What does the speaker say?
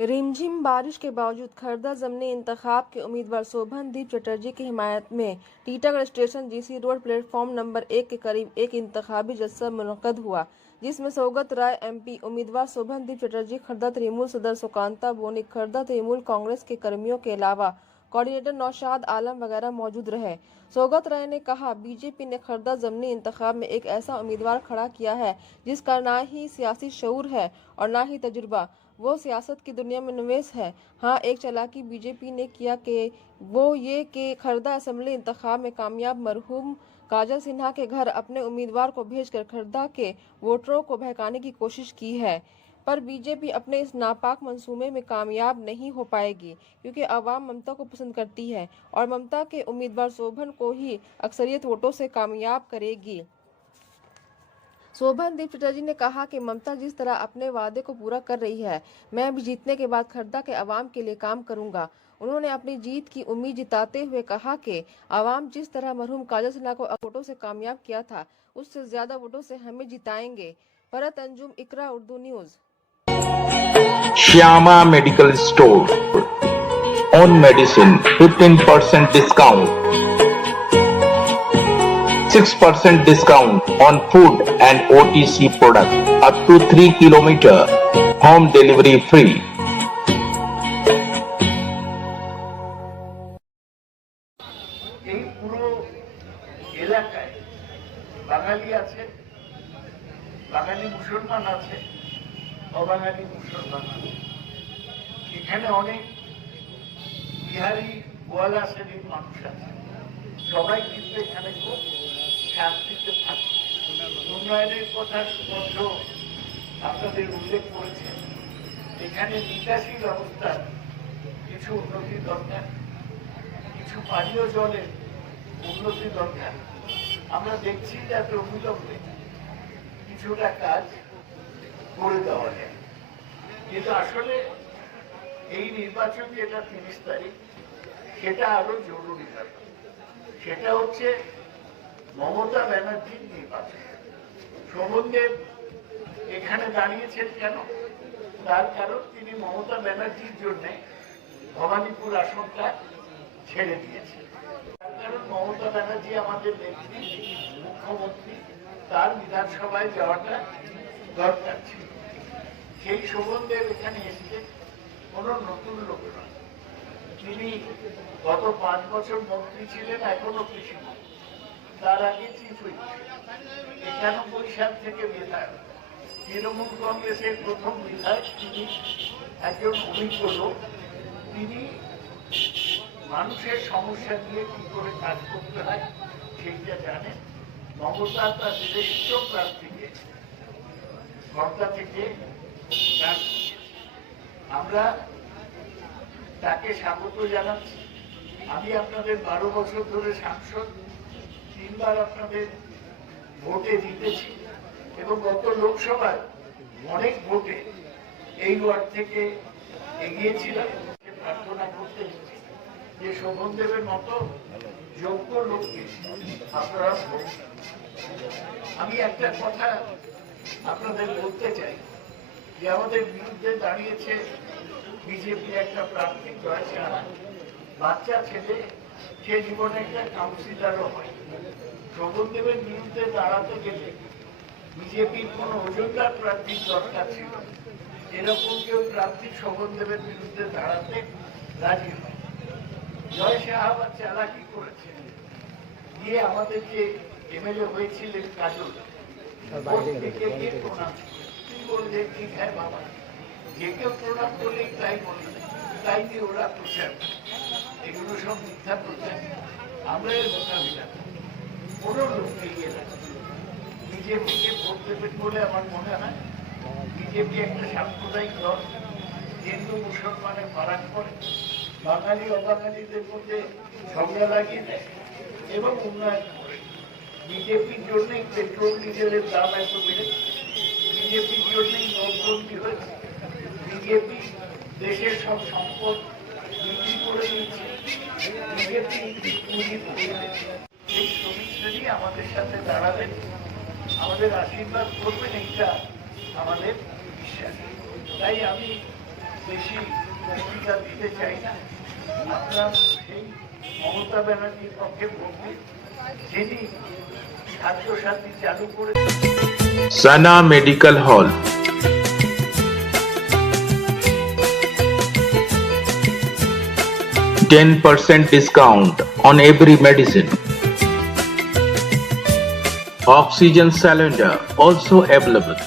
रिमझिम बारिश के बावजूद खरदा ज़मनी इंतखाब के उम्मीदवार शोभनदीप चटर्जी की हिमायत में Titagarh station GC road platform number 1 के करीब एक इंतखाबी जलसा मुनक्कद हुआ, जिसमें सौगत राय एमपी उम्मीदवार शोभनदीप चटर्जी, खरदा तृणमूल सदर सुकांता बोनिक, खरदा तृणमूल कांग्रेस के कर्मियों के अलावा कोऑर्डिनेटर नौशाद आलम वगैरह मौजूद रहे। सौगत राय ने कहा, बीजेपी ने खरदा ज़मनी इंतखाब में एक ऐसा उम्मीदवार खड़ा किया है जिसका ना ही सियासी शऊर है और ना ही तजुर्बा। वो सियासत की दुनिया में निवेश है। हाँ, एक चालाकी बीजेपी ने किया कि वो ये कि खरदा असेंबली इंतखाब में कामयाब मरहूम काजल सिन्हा के घर अपने उम्मीदवार को भेजकर खरदा के वोटरों को बहकाने की कोशिश की है, पर बीजेपी अपने इस नापाक मंसूबे में कामयाब नहीं हो पाएगी, क्योंकि आवाम ममता को पसंद करती है और ममता के उम्मीदवार शोभन को ही अक्सरियत वोटों से कामयाब करेगी। शोभनदीप चटर्जी ने कहा कि ममता जिस तरह अपने वादे को पूरा कर रही है, मैं भी जीतने के बाद खरदा के अवाम के लिए काम करूंगा। उन्होंने अपनी जीत की उम्मीद जताते हुए कहा कि अवाम जिस तरह मरहूम काजल सिन्हा को वोटों से कामयाब किया था, उससे ज्यादा वोटों से हमें जिताएंगे। परत Anjum, Iqra Urdu news. Shyama medical store, on medicine 15% discount, 6% discount on food and OTC product, up to 3 kilometer, home delivery free. এই পুরো এলাকায় বাঙালি আছে, বাঙালি মুসলমান আছে, অবাঙালি মুসলমান আছে। এখানে অনেক বিহারি গোয়ালা শ্রেণীর মানুষ আছে। সবাই কিন্তু এখানে খুব শান্তিতে থাকে। উন্নয়নের কথা সুবদ্ধ আপনাদের উল্লেখ করেছেন। এখানে নিকাশি ব্যবস্থার কিছু উন্নতি দরকার, কিছু পানীয় জলের উন্নতি দরকার। আমরা দেখছি যে এত অবিলম্বে কিছুটা কাজ করে দেওয়া যায়, কিন্তু আসলে এই নির্বাচন যেটা 30 তারিখ, সেটা আরো জরুরি ব্যাপার। সেটা হচ্ছে মমতা ব্যানার্জির নির্বাচন। শোভনদেব এখানে দাঁড়িয়েছেন কেন? তার কারণ তিনি মমতা ব্যানার্জির জন্য ভবানীপুর আসনটা ছেড়ে দিয়েছেন। তার কারণ মমতা ব্যানার্জি আমাদের নেত্রী, মুখ্যমন্ত্রী, তার বিধানসভায় যাওয়াটা দরকার ছিল। সেই শোভনদেব এখানে এসেছে, কোন নতুন লোক নয়। তিনি গত 5 বছর মন্ত্রী ছিলেন, এখনো কৃষি মন্ত্রী, তার আগে চিফ হুইপ, 91 সাল থেকে বিধায়ক, তৃণমূল কংগ্রেসের প্রথম বিধায়ক। তিনি একজন অভিজ্ঞ লোক, তিনি মানুষের সমস্যা নিয়ে কি করে কাজ করতে হয় সেইটা জানেন। মমতা তার শ্রেষ্ঠ প্রার্থীকে ক্ষমতা থেকে আমরা তাকে স্বাগত জানাচ্ছি। আমি আপনাদের 12 বছর ধরে সাংসদ, 3 বার আপনাদের ভোটে জিতেছি এবং গত লোকসভায় অনেক ভোটে এই ওয়ার্ড থেকে এগিয়েছিলাম। প্রার্থনা করতে এসেছি যে শোভনদেবের মতো যোগ্য লোককে আপনারা ভোট। আমি একটা কথা আপনাদের বলতে চাই যে আমাদের বিরুদ্ধে দাঁড়িয়েছে বিজেপি একটা প্রার্থী জয় সাহা, বাচ্চা ছেলে, সে জীবনে একটা কাউন্সিলরও হয়। শোভনদেবের বিরুদ্ধে দাঁড়াতে গেলে বিজেপির কোন ওজনদার প্রার্থীর দরকার ছিল, এরকম কেউ প্রার্থী শোভনদেবের বিরুদ্ধে দাঁড়াতে রাজি হয়। জয় সাহা আবার চালাকি করেছে, গিয়ে আমাদের যে এমএলএ হয়েছিলেন কাজল, প্রণাম বললে ঠিক হ্যাঁ বাবা, যে কেউ প্রণাম করলেই তাই বললেন, তাই নিয়ে ওরা প্রচার। এগুলো সব মিথ্যা প্রচার। আমরা এর মোকাবিলা কোন লোক এগিয়ে না। বিজেপিকে ভোট দেবেন বলে আমার মনে হয়। বিজেপি একটা সাম্প্রদায়িক দল, হিন্দু মুসলমানের ফারাক করে, বাঙালি অবাঙালিদের মধ্যে ঝগড়া লাগিয়ে দেয় এবং উন্নয়ন করে। বিজেপির জন্যই পেট্রোল ডিজেলের দাম এত বেড়েছে, বিজেপির জন্যই নোটবন্দি হয়েছে, বিজেপি দেশের সব সম্পদ বিক্রি করে দিয়েছে, বিজেপি পুঁজি দিয়েছে। এই শ্রমিক শ্রেণী আমাদের সাথে দাঁড়াবেন, আমাদের আশীর্বাদ করবেন, এইটা আমাদের বিশ্বাস। তাই আমি বেশি ভূমিকা দিতে চাই না। আপনারা সেই মমতা ব্যানার্জির পক্ষে ভোট দিন, যিনি ছাত্রসাথী চালু করে Sana Medical Hall. 10% discount on every medicine. Oxygen cylinder also available.